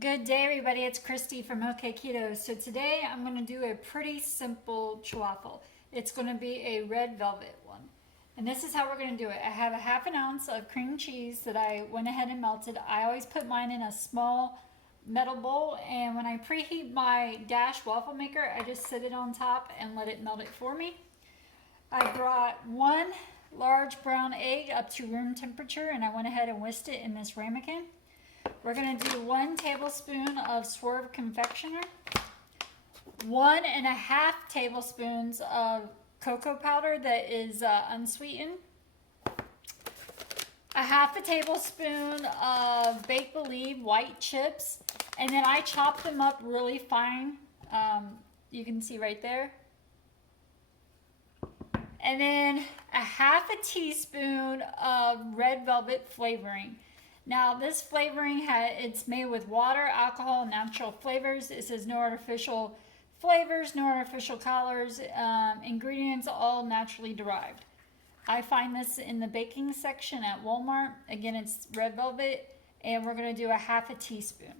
Good day, everybody. It's Kristy from Okketoh. So today I'm going to do a pretty simple chaffle. It's going to be a red velvet one. And this is how we're going to do it. I have a half an ounce of cream cheese that I went ahead and melted. I always put mine in a small metal bowl, and when I preheat my Dash waffle maker, I just sit it on top and let it melt it for me. I brought one large brown egg up to room temperature, and I went ahead and whisked it in this ramekin. We're going to do 1 tablespoon of Swerve confectioner, 1.5 tablespoons of cocoa powder that is unsweetened, a half a tablespoon of Bake Believe white chips, and then I chop them up really fine. You can see right there. And then a half a teaspoon of red velvet flavoring. Now this flavoring, it's made with water, alcohol, natural flavors. It says no artificial flavors, no artificial colors, ingredients all naturally derived. I find this in the baking section at Walmart. Again, it's red velvet, and we're going to do a half a teaspoon.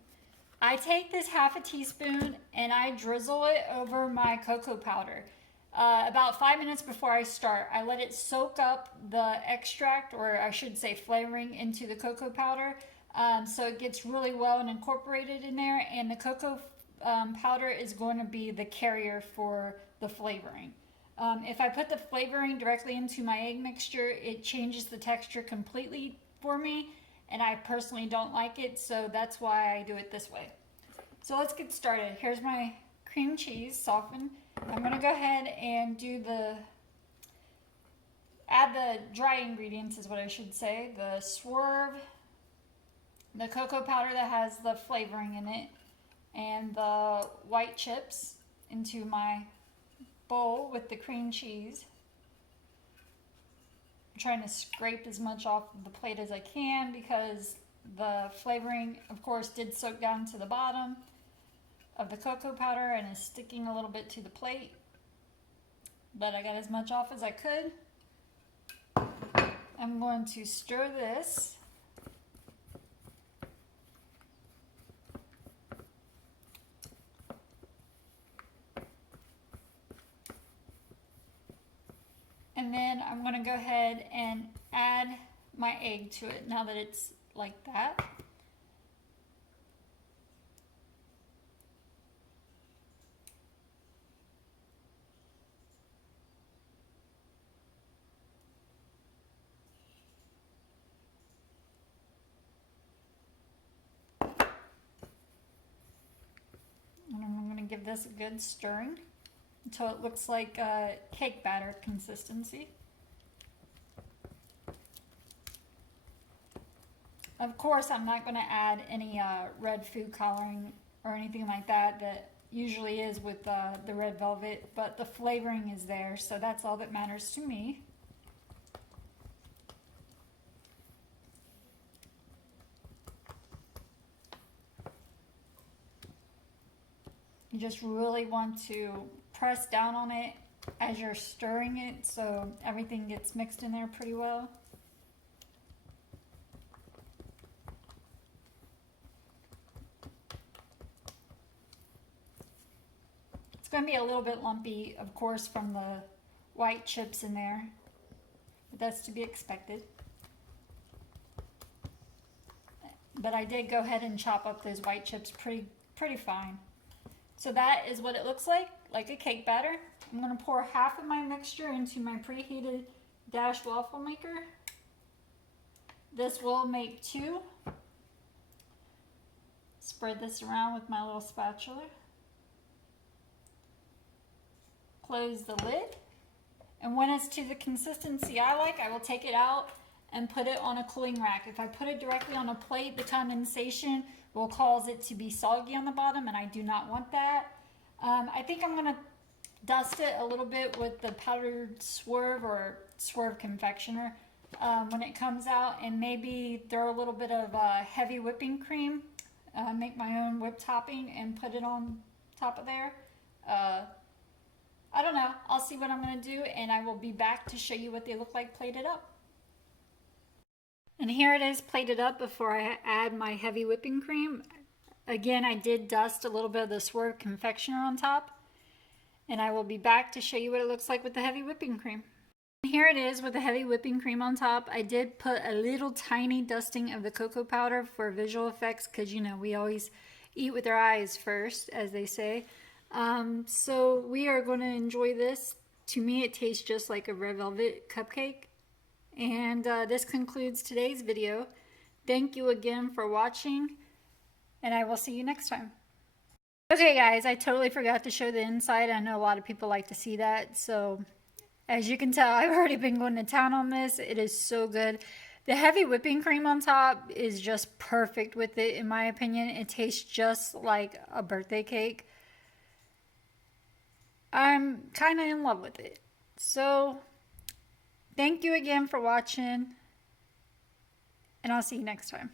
I take this half a teaspoon and I drizzle it over my cocoa powder. About 5 minutes before I start, I let it soak up the extract, or I should say flavoring, into the cocoa powder, so it gets really well and incorporated in there, and the cocoa powder is going to be the carrier for the flavoring. If I put the flavoring directly into my egg mixture, it changes the texture completely for me, and I personally don't like it, so that's why I do it this way. So let's get started. Here's my cream cheese softened. I'm going to go ahead and add the dry ingredients is what I should say. The Swerve, the cocoa powder that has the flavoring in it, and the white chips into my bowl with the cream cheese. I'm trying to scrape as much off of the plate as I can because the flavoring, of course, did soak down to the bottom of the cocoa powder and is sticking a little bit to the plate, but I got as much off as I could. I'm going to stir this. And then I'm going to go ahead and add my egg to it now that it's like that. And I'm going to give this a good stirring until it looks like cake batter consistency. Of course, I'm not going to add any red food coloring or anything like that that usually is with the red velvet, but the flavoring is there, so that's all that matters to me. You just really want to press down on it as you're stirring it so everything gets mixed in there pretty well. It's going to be a little bit lumpy, of course, from the white chips in there, but that's to be expected. But I did go ahead and chop up those white chips pretty fine. So that is what it looks like a cake batter. I'm going to pour half of my mixture into my preheated Dash waffle maker. This will make 2. Spread this around with my little spatula. Close the lid. And when it's to the consistency I like, I will take it out and put it on a cooling rack. If I put it directly on a plate, the condensation will cause it to be soggy on the bottom, and I do not want that. I think I'm going to dust it a little bit with the powdered Swerve or Swerve confectioner when it comes out, and maybe throw a little bit of heavy whipping cream, make my own whipped topping and put it on top of there. I don't know. I'll see what I'm going to do, and I will be back to show you what they look like plated up. And here it is plated up before I add my heavy whipping cream. Again, I did dust a little bit of the Swerve confectioner on top. And I will be back to show you what it looks like with the heavy whipping cream. Here it is with the heavy whipping cream on top. I did put a little tiny dusting of the cocoa powder for visual effects because, you know, we always eat with our eyes first, as they say. So we are going to enjoy this. To me, it tastes just like a red velvet cupcake. And this concludes today's video. Thank you again for watching, and I will see you next time. Okay guys, I totally forgot to show the inside. I know a lot of people like to see that. So as you can tell, I've already been going to town on this. It is so good. The heavy whipping cream on top is just perfect with it, in my opinion. It tastes just like a birthday cake. I'm kind of in love with it. So thank you again for watching, and I'll see you next time.